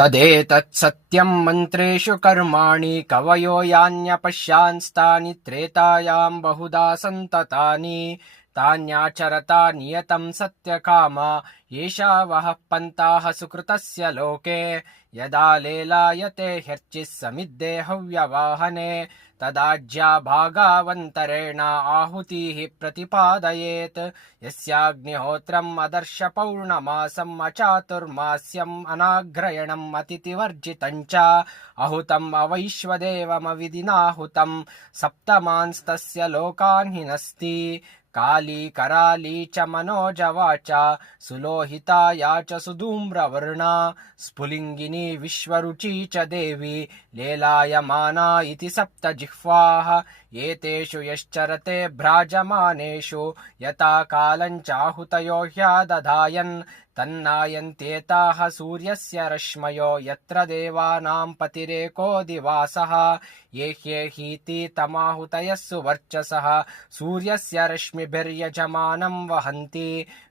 तदेतत्सत्यं मन्त्रेषु कर्माणि कवयो यान्यपश्यांस्तानि त्रेतायां बहुधा सन्ततानि तान्याचरता नियतं सत्यकामा येषा वः पन्ताः सुकृतस्य लोके यदा लेलायते ह्यर्चिः समिद्धे हव्यवाहने तदाज्या भागावन्तरेण आहुतिः प्रतिपादयेत् यस्याग्निहोत्रम् अदर्श पौर्णमासम् अचातुर्मास्यम् अनाघ्रयणम् अतिथिवर्जितम् च अहुतम् अवैश्वदेवमविधिनाहुतम् सप्तमांस्तस्य लोकान् हिनस्ति काली कराली च मनोजवाचा सुलोहिता या च सुधूम्रवर्णा स्फुलिङ्गिनी विश्वरुची च देवी लेलायमाना इति सप्त जिह्वाः एतेषु यश्चरते भ्राजमानेषु यथा कालं चाहुतयो ह्यादधायन् तन्नायन्त्येताः सूर्यस्य रश्मयो यत्र देवानां पतिरेको दिवासः ये ह्येहीति तमाहुतयः सुवर्चसः सूर्यस्य रश्मिभिर्यजमानं वहन्ति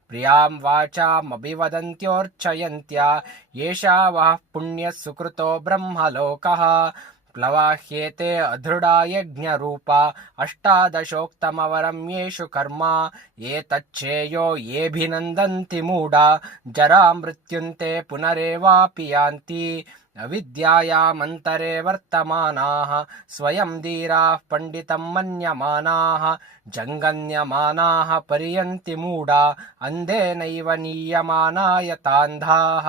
प्रियां वाचामभिवदन्त्योर्चयन्त्या येषा वः पुण्यः सुकृतो ब्रह्मलोकः प्लवाह्येते अधृढा यज्ञरूपा अष्टादशोक्तमवरं येषु कर्म एतच्छ्रेयो येऽभिनन्दन्ति मूढा जरामृत्युन्ते पुनरेवापि यान्ति अविद्यायामन्तरे वर्तमानाः स्वयं धीराः पण्डितं मन्यमानाः जङ्गन्यमानाः पर्यन्ति मूढा अन्धेनैव नीयमाना यतान्धाः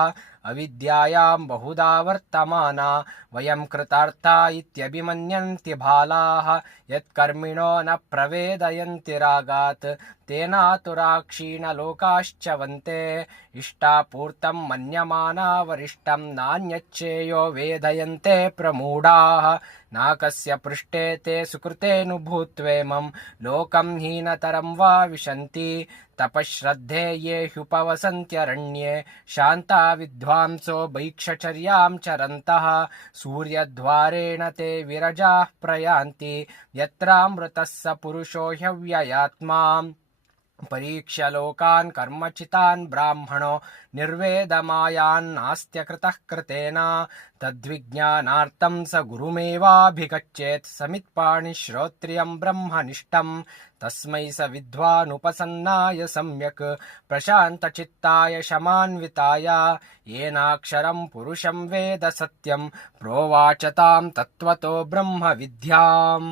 अविद्यायां बहुधा वर्तमाना वयं कृतार्था इत्यभिमन्यन्ति बालाः यत्कर्मिणो न प्रवेदयन्ति रागात् तेनातुराक्षीणलोकाश्च वन्ते इष्टापूर्तं मन्यमाना वरिष्ठं नान्यच्छेयो वेदयन्ते प्रमूढाः नाकस्य पृष्ठे ते सुकृतेऽनुभूत्वेमं लोकं हीनतरं वा विशन्ति तपश्रद्धे ये ह्युपवसन्त्यरण्ये शान्ता विद्वांसो भैक्षचर्यां चरन्तः सूर्यद्वारेण ते विरजाः प्रयान्ति यत्रामृतः स पुरुषो ह्यव्ययात्मा परीक्ष्य लोकान् कर्मचितान् ब्राह्मणो निर्वेदमायान्नास्त्यकृतः कृतेन तद्विज्ञानार्थं स गुरुमेवाभिगच्छेत् समित्पाणिश्रोत्रियं ब्रह्मनिष्ठं तस्मै स विद्वानुपसन्नाय सम्यक् प्रशान्तचित्ताय शमान्विताय येनाक्षरं पुरुषं वेद सत्यं प्रोवाच तां तत्त्वतो ब्रह्मविद्याम्।